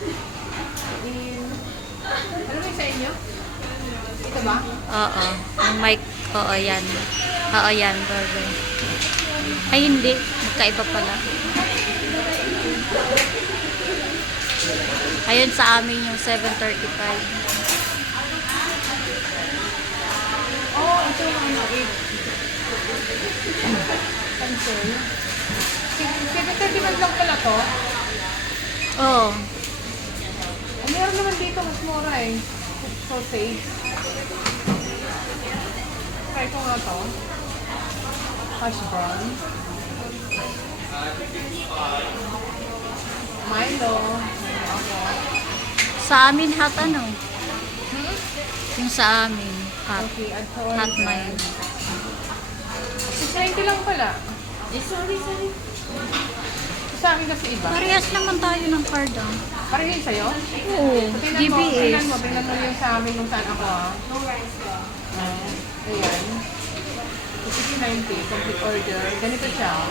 In... Ano ba yung sa inyo? Ito ba? Oo. Yung mic. Oo, yan. Oo, yan. Burger. Ay, hindi. Magkaiba pala. Ayun sa amin yung 735. Oh, ito yung ano, 8. Cancel. 731 lang pala to. Oo. Oh, mas mura eh. Sausage. Try ko nga to. Hash brown. Milo. Ako. Sa amin, hot ano? Hmm? Yung sa amin, hot. Okay, Hot order. mild. 690 lang pala. Eh, sorry, sorry. Sa akin kasi iba. Parehas naman tayo ng card ah. Parang yun sa'yo? Oo. So, tingnan mo, tingnan DBS. mo, tingnan mo yung sa amin kung saan ako ah. Ah, ayan. 6090, complete order. Ganito siya.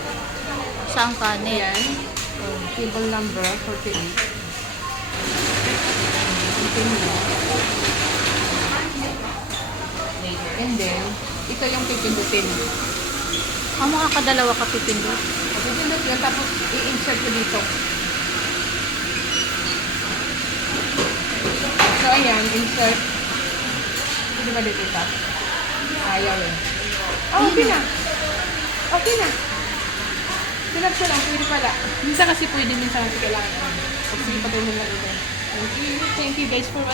Saan ka? Net. Ayan. Oh, table number 48. Continue. And then, ito yung pipindutin. Ang mga kadalawa ka pipindot. Pipindut yun, tapos i-insert ko dito. So, ayan, insert. Pwede ba dito ito? Ayaw eh. Oh, okay na. Okay na. Sinap ko lang, pwede pala. Minsan kasi pwede, minsan kasi kailangan. Pag sige pa tayo lang ito. Thank you. Thank you guys for watching.